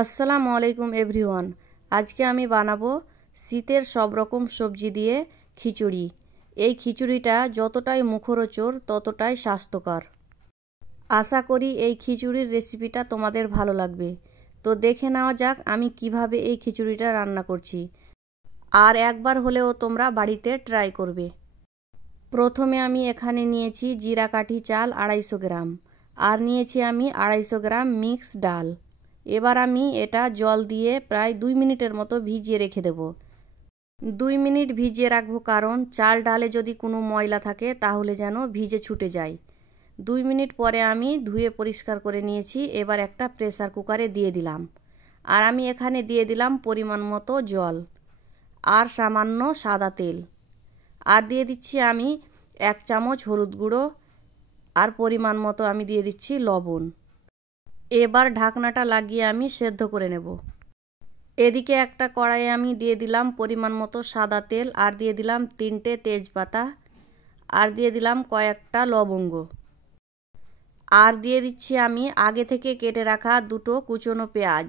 আসসালামু আলাইকুম এভরিওয়ান। আজকে আমি বানাবো শীতের সব রকম সবজি দিয়ে খিচুড়ি। এই খিচুড়িটা যতটাই মুখরোচক ততটাই স্বাস্থ্যকর। আশা করি এই খিচুড়ির রেসিপিটা তোমাদের ভালো লাগবে। তো দেখে নেওয়া যাক আমি কিভাবে এই খিচুড়িটা রান্না করছি, আর একবার হলেও তোমরা বাড়িতে ট্রাই করবে। প্রথমে আমি এখানে নিয়েছি জিরা কাঠি চাল 250 গ্রাম, আর নিয়েছি আমি 250 গ্রাম মিক্স ডাল। এবার আমি এটা জল দিয়ে প্রায় 2 মিনিটের মতো ভিজিয়ে রেখে দেব। 2 মিনিট ভিজিয়ে রাখবো কারণ চাল ডালে যদি কোনো ময়লা থাকে তাহলে যেন ভিজে ছুটে যায়। 2 মিনিট পরে আমি ধুয়ে পরিষ্কার করে নিয়েছি। এবার একটা প্রেসার কুকারে দিয়ে দিলাম, আর আমি এখানে দিয়ে দিলাম পরিমাণ মতো জল আর সামান্য সাদা তেল, আর দিয়ে দিচ্ছি আমি 1 চামচ হলুদ গুঁড়ো, আর পরিমাণ মতো আমি দিয়ে দিচ্ছি লবণ। এবার ঢাকনাটা লাগিয়ে আমি সেদ্ধ করে নেব। এদিকে একটা কড়াইয়ে আমি দিয়ে দিলাম পরিমাণ মতো সাদা তেল, আর দিয়ে দিলাম 3টে তেজপাতা, আর দিয়ে দিলাম কয়েকটা লবঙ্গ, আর দিয়ে দিচ্ছি আমি আগে থেকে কেটে রাখা 2টো কুচনো পেঁয়াজ,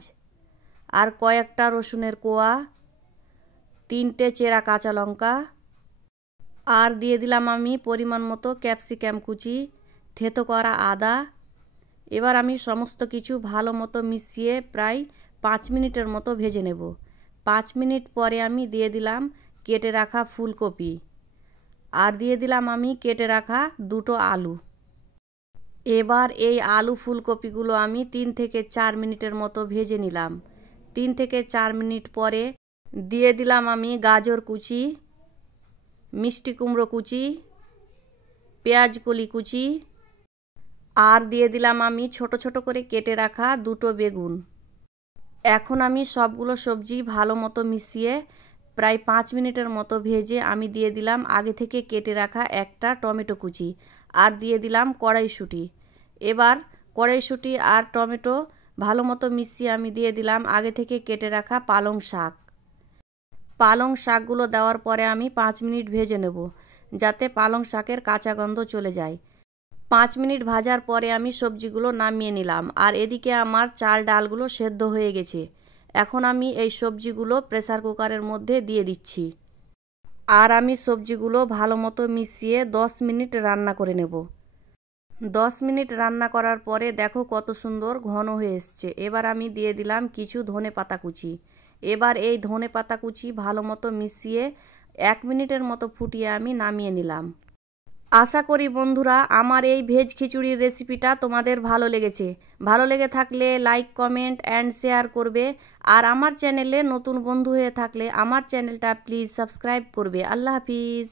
আর কয়েকটা রসুনের কোয়া, 3টে চেরা কাঁচা লঙ্কা, আর দিয়ে দিলাম আমি পরিমাণ মতো ক্যাপসিকাম কুচি, থেতো করা আদা। এবার আমি সমস্ত কিছু ভালো মতো মিশিয়ে প্রায় 5 মিনিটের মতো ভেজে নেব। 5 মিনিট পরে আমি দিয়ে দিলাম কেটে রাখা ফুলকপি, আর দিয়ে দিলাম আমি কেটে রাখা 2টো আলু। এবার এই আলু ফুলকপিগুলো আমি 3 থেকে 4 মিনিটের মতো ভেজে নিলাম। 3 থেকে 4 মিনিট পরে দিয়ে দিলাম আমি গাজর কুচি, মিষ্টি কুমড়ো কুচি, পেঁয়াজ কলি কুচি, আর দিয়ে দিলাম আমি ছোট ছোট করে কেটে রাখা 2টো বেগুন। এখন আমি সবগুলো সবজি ভালো মতো মিশিয়ে প্রায় 5 মিনিটের মতো ভেজে আমি দিয়ে দিলাম আগে থেকে কেটে রাখা একটা টমেটো কুচি, আর দিয়ে দিলাম কড়াইশুঁটি। এবার কড়াইশুঁটি আর টমেটো ভালো মতো মিশিয়ে আমি দিয়ে দিলাম আগে থেকে কেটে রাখা পালং শাক। পালং শাকগুলো দেওয়ার পরে আমি 5 মিনিট ভেজে নেব, যাতে পালং শাকের কাঁচা গন্ধ চলে যায়। 5 মিনিট ভাজার পরে আমি সবজিগুলো নামিয়ে নিলাম, আর এদিকে আমার চাল ডালগুলো সেদ্ধ হয়ে গেছে। এখন আমি এই সবজিগুলো প্রেসার কুকারের মধ্যে দিয়ে দিচ্ছি, আর আমি সবজিগুলো ভালো মতো মিশিয়ে 10 মিনিট রান্না করে নেব। 10 মিনিট রান্না করার পরে দেখো কত সুন্দর ঘন হয়ে এসছে। এবার আমি দিয়ে দিলাম কিছু ধনেপাতা কুচি। এবার এই ধনেপাতা কুচি ভালো মতো মিশিয়ে 1 মিনিটের মতো ফুটিয়ে আমি নামিয়ে নিলাম। আশা করি বন্ধুরা আমার এই ভেজ খিচুড়ির রেসিপিটা তোমাদের ভালো লেগেছে। ভালো লেগে থাকলে লাইক, কমেন্ট অ্যান্ড শেয়ার করবে, আর আমার চ্যানেলে নতুন বন্ধু হয়ে থাকলে আমার চ্যানেলটা প্লিজ সাবস্ক্রাইব করবে। আল্লাহ হাফিজ।